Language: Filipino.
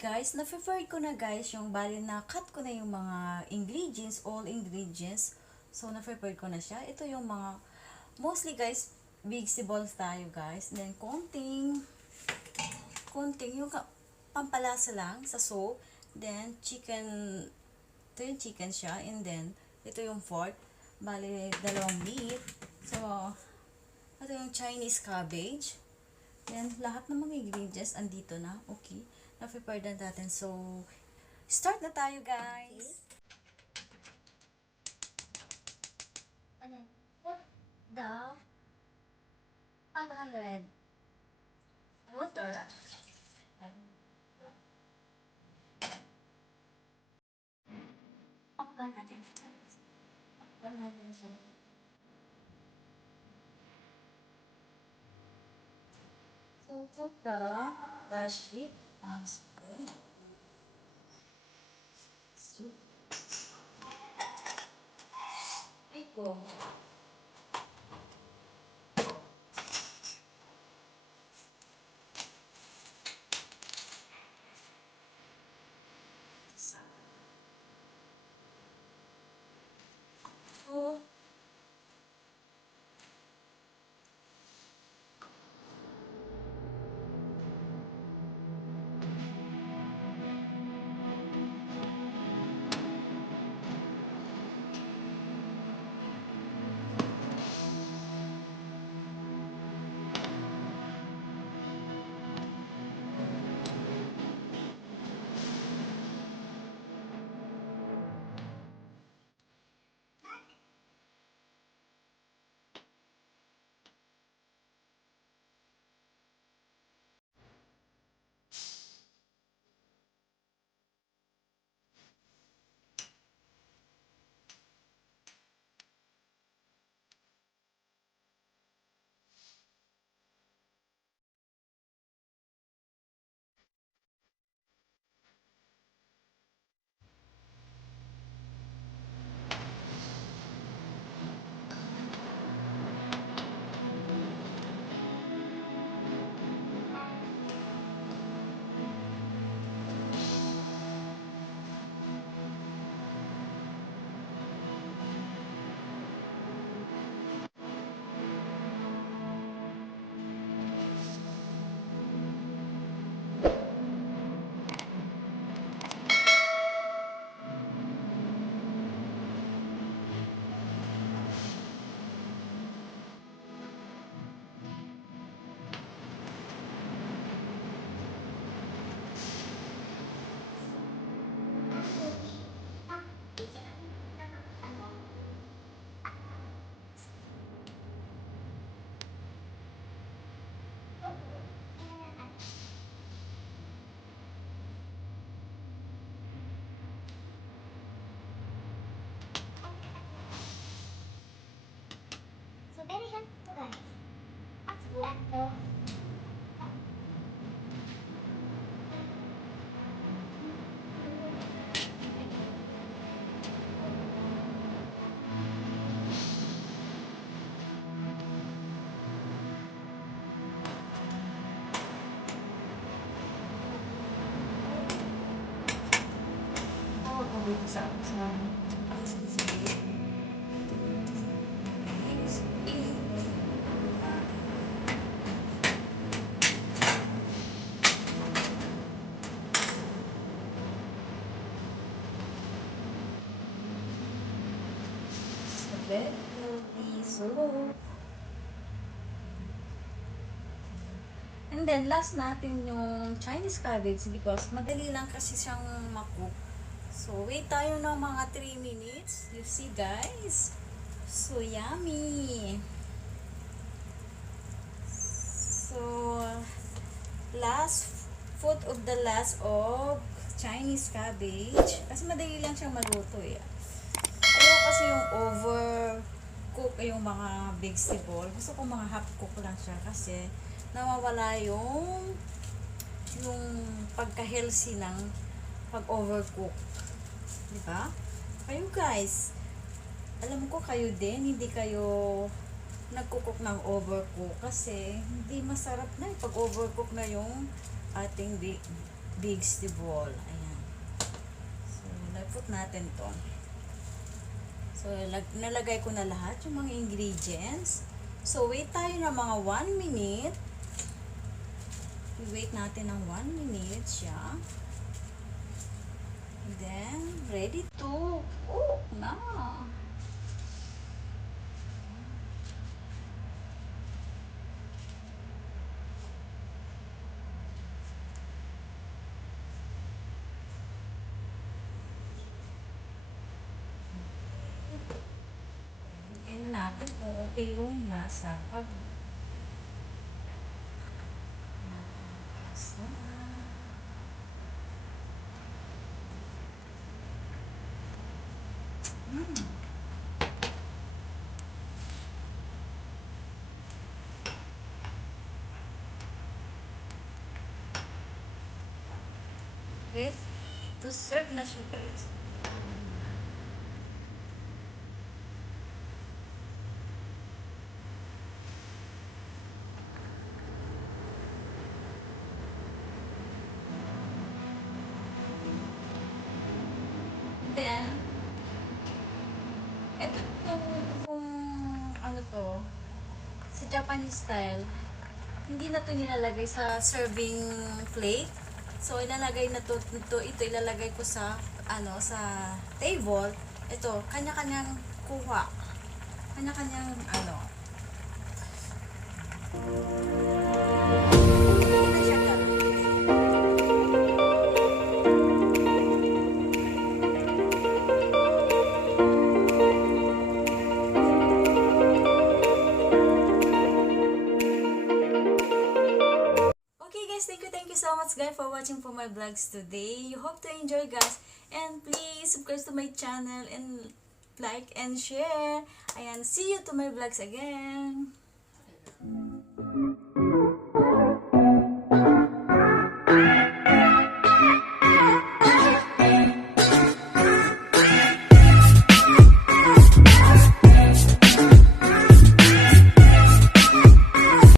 guys, na-prepared ko na guys yung bali na cut ko na yung mga ingredients, all ingredients. So na-prepared ko na siya. Ito yung mga mostly guys, vegetables tayo guys. Then konting yung pampalasa lang sa soup. Then chicken, ito yung chicken siya. And then ito yung pork. Bali dalawang meat. So ito yung Chinese cabbage. Then lahat ng mga ingredients andito na. Okay. Na-prepare na natin. So, start na tayo, guys. Ano? What the 500 water? Open natin. Open natin siya. So, put the sheet on spoon. Iko. Oh. So very helpful guys. Tatlo. Oh, kung sa Very healthy. So, and then, last natin yung Chinese cabbage because madali lang kasi siyang makook. So, wait tayo ng mga 3 minutes. You see, guys? So, yummy! So, food of the last of Chinese cabbage. Kasi madali lang siyang maluto eh. Ayaw kasi yung overcook yung mga vegetable. Gusto ko mga half cook lang siya kasi nawawala yung pagka-healthy ng pag-overcook. Diba? Kayo guys, alam ko kayo din, hindi kayo nagkukok ng overcook kasi hindi masarap na pag overcook na yung ating vegetable. Ayan. So, put natin to. So, nalagay ko na lahat yung mga ingredients. So, wait tayo ng mga 1 minute. Wait natin ng 1 minute siya. And then, ready to cook na. Tingnan natin kung okay yung lasa. Okay, to serve na siya guys. Then, ito kung ano to, sa Japanese style, hindi na to nilalagay sa serving plate. So, ilalagay na ito ilalagay ko sa, sa table. Ito, kanya-kanyang kuha. Kanya-kanyang, Hindi na siya ganun. Okay guys, thank you so much guys for watching for my vlogs today. You hope to enjoy guys. And please subscribe to my channel and like and share. Ayan, see you to my vlogs again.